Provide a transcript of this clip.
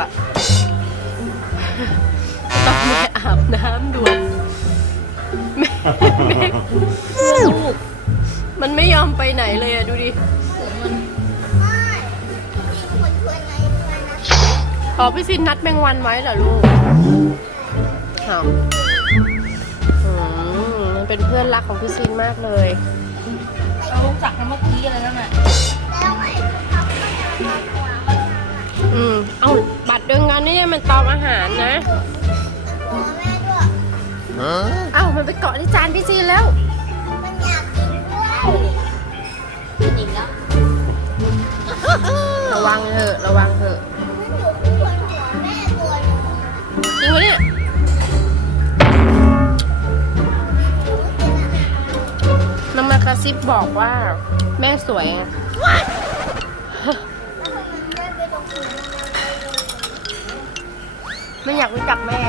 อะต้องแม่อาบน้ำด่วนแม่แม่ลูก มันไม่ยอมไปไหนเลยอะดูดิขอพี่ซินนัดแมงวันไว้เหรอลูกครับอืมมันเป็นเพื่อนรักของพี่ซินมากเลยเอาลูกจักรเมื่อกี้อะไรนั่นน่ะ มันตอมอาหารนะเอ้ามันไปเกาะที่จานพี่ซีนแล้วจริงแล้วระวังเถอะระวังเถอะจริงปะเนี่ยมันมากระซิบบอกว่าแม่สวยไง ไม่อยากรู้จักแม่